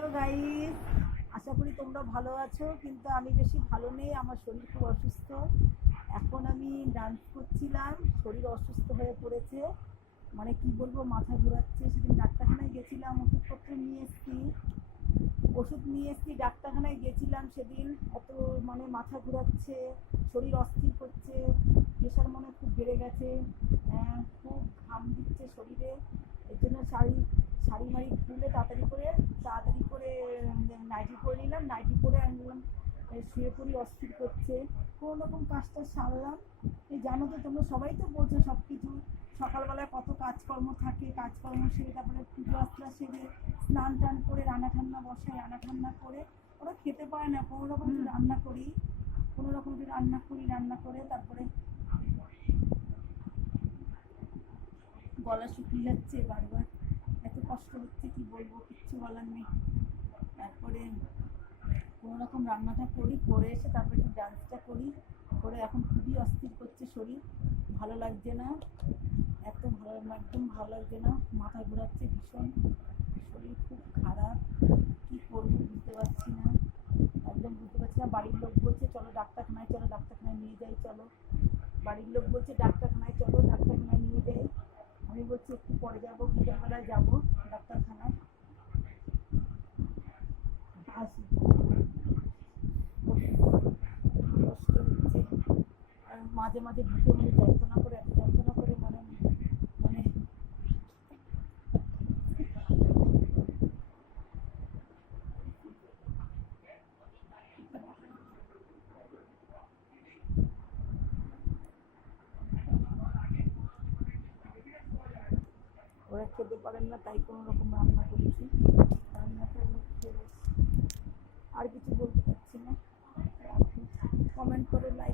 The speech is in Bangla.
হ্যালো গাইস, আশা করি তোমরা ভালো আছো। কিন্তু আমি বেশি ভালো নেই, আমার শরীর খুব অসুস্থ। এখন আমি ডান্স করছিলাম, শরীর অসুস্থ হয়ে পড়েছে। মানে কি বলবো, মাথা ঘোরাচ্ছে। সেদিন ডাক্তারখানায় গেছিলাম, ওষুধপত্র নিয়ে এসেছি, ডাক্তারখানায় গেছিলাম সেদিন। এত মানে মাথা ঘোরাচ্ছে, শরীর অস্থির করছে, প্রেশার মনে হয় খুব বেড়ে গেছে। খুব ঘাম দিচ্ছে শরীরে। এর জন্য শাড়ি শাড়ি মাড়ি খুলে তাড়াতাড়ি করে নাইটি পরে নিলাম। নাইটি পরে আমি বললাম শুয়ে পড়ি, অস্থির করছে। কোনো রকম কাজটা সারলাম। এই জানো তো, তোমরা সবাই তো বলছো সব কিছু। সকালবেলায় কত কাজকর্ম থাকে, কাজকর্ম সেরে তারপরে পুজো আচ্ছা সেরে স্নান টান করে রান্না ঠান্না বসাই, রান্না ঠান্না করে ওরা খেতে পারে না, কোনো রকম একটু রান্না করি, রান্না করে তারপরে গলা শুকিয়ে যাচ্ছে বারবার, এত কষ্ট হচ্ছে কি বলবো, কিচ্ছু বলার নেই। তারপরে কোনো রকম রান্নাটা করি, করে এসে তারপরে একটু ডান্সটা করি, করে এখন খুবই অস্থির করছে শরীর, ভালো লাগছে না। একদম ভালো লাগছে না, মাথা ঘোরাচ্ছে ভীষণ, শরীর খুব খারাপ। কি করবো বুঝতে পারছি না, একদম বুঝতে পারছি না। বাড়ির লোক বলছে চলো ডাক্তারখানায়, চলো ডাক্তারখানায় নিয়ে যাই, চলো। বাড়ির লোক বলছে ডাক্তারখানায় চলো, ডাক্তারখানায় নিয়ে যাই। আমি বলছি একটু পরে যাবো, বিকেলবেলায় যাবো ডাক্তারখানায়। আসি, কষ্ট হচ্ছে। আর মাঝে মাঝে বুকে মনে যন্ত্রণা করে, এত যন্ত্রণা করে, মানে মানে ওরা খেতে পারেন না, তাই কোনো রকম রান্না করছি, রান্নাটা খেয়ে। আর কিছু বলতে পারছি না। কমেন্ট করো, লাইক